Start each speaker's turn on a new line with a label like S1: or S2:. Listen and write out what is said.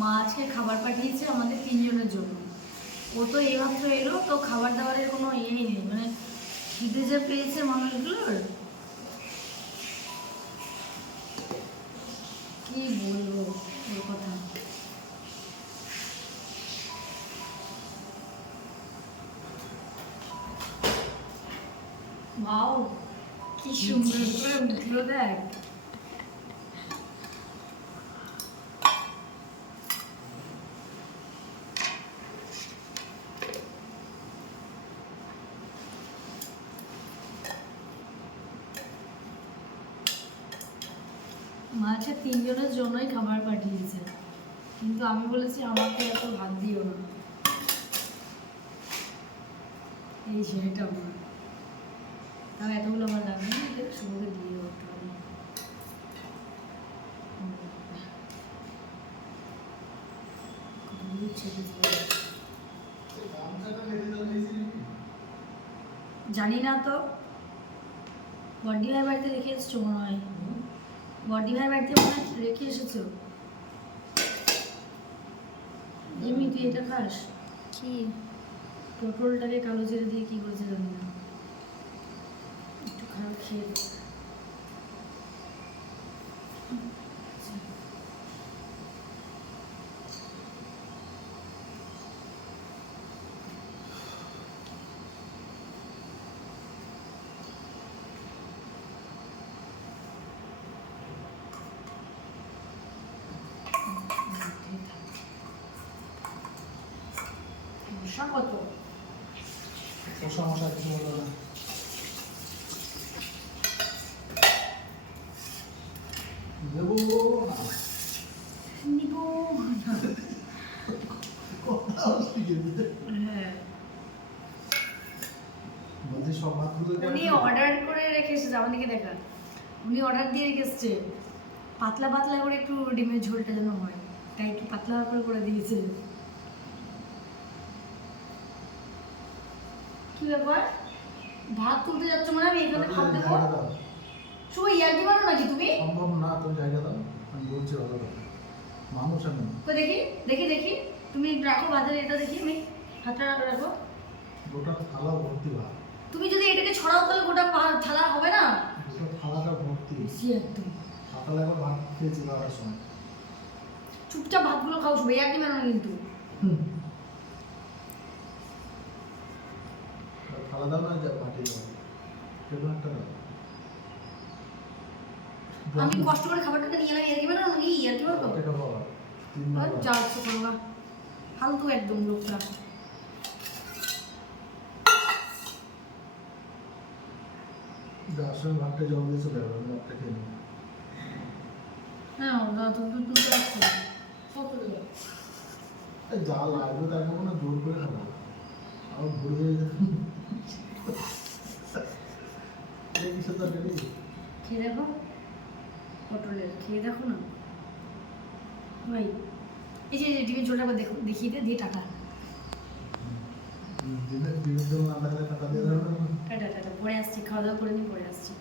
S1: মা আজকে খাবার পাঠিয়েছে আমাদের তিনজনের জন্য। ও তো এইমাত্র এলো, তো খাবার দাবারের কোনো ইয়েই নেই মানে খিদে যে পেয়েছে মানুষগুলোর। কি বলব? বাও কি সুন্দর করে উঠল দেখ মাছে তিনজনের জন্যই খাবার পাঠিয়েছে। কিন্তু আমি বলেছি আমাকে এত ভাত দিও না। এই সেটা আমার। তাও এতগুলো আমার লাগবে না শুভকে দিয়ে। জানি না তো। বডি ভাই বাড়িতে রেখে এসছো মনে হয়? বডি ভাই বাড়িতে মনে হয় রেখে এসেছ? এমনি তুই এটা খাস?
S2: কি?
S1: পটলটাকে কালো জিরে দিয়ে কি করেছে জানি না। একটু খারাপ খেয়ে দে। সমস্যা কত
S3: সমস্যা কিছু হলো না দেবো না।
S1: নিব
S3: কোথাও শিখে দিতে।
S1: হ্যাঁ
S3: বলছি সব ভাতগুলো কি
S1: উনি অর্ডার করে রেখে এসেছে আমার দেখা উনি অর্ডার দিয়ে রেখে এসেছে। পাতলা পাতলা করে একটু ডিমের ঝোলটা যেন হয়। তাই একটু পাতলা করে করে দিয়েছে। কি ব্যাপার? ভাত তুলতে যাচ্ছ মানে আমি এখানে ভাত দেবো। শুভ ইয়ার্কি মারো নাকি তুমি?
S3: সম্ভব না তো জায়গা দাও। আমি বলছি মানুষ আমি
S1: তো দেখি দেখি দেখি। তুমি রাখো বাজারে এটা দেখি আমি। হাতটা রাখো।
S3: গোটা থালা ভর্তি ভাত।
S1: তুমি যদি এটাকে ছড়াও তাহলে গোটা থালা হবে না?
S3: গোটা থালাটা ভর্তি।
S1: বেশি একদম।
S3: সকালে একবার ভাত খেয়েছি বারোটার সময়।
S1: চুপচাপ ভাতগুলো খাও শুভ ইয়ার্কি মারো না কিন্তু।
S3: থালা দাও না যা মাটি দাও। কেমন একটা দাও
S1: আমি কষ্ট করে খাবারটাকে নিয়ে এলাম ইয়ার্কি মারো নাকি? ইয়ার্কি মারো
S3: টাকা
S1: ফালতু একদম লোকটা
S3: যার সঙ্গে জল দিয়ে চলে যাবে আমি খেয়ে নেব
S1: হ্যাঁ দুধ দুধ দেবে?
S3: যা লাগবে তাকে কোনো জোর করে খাব আমার ভুল হয়ে যাবে
S1: খেয়ে দেখো পটলের খেয়ে দেখো না ভাই এই যে এই যে ডিমের ঝোলটা একবার দেখো দেখিয়ে দে দিয়ে টাকা টাটা টাটা পরে আসছি খাওয়া দাওয়া করে নিয়ে পরে আসছি।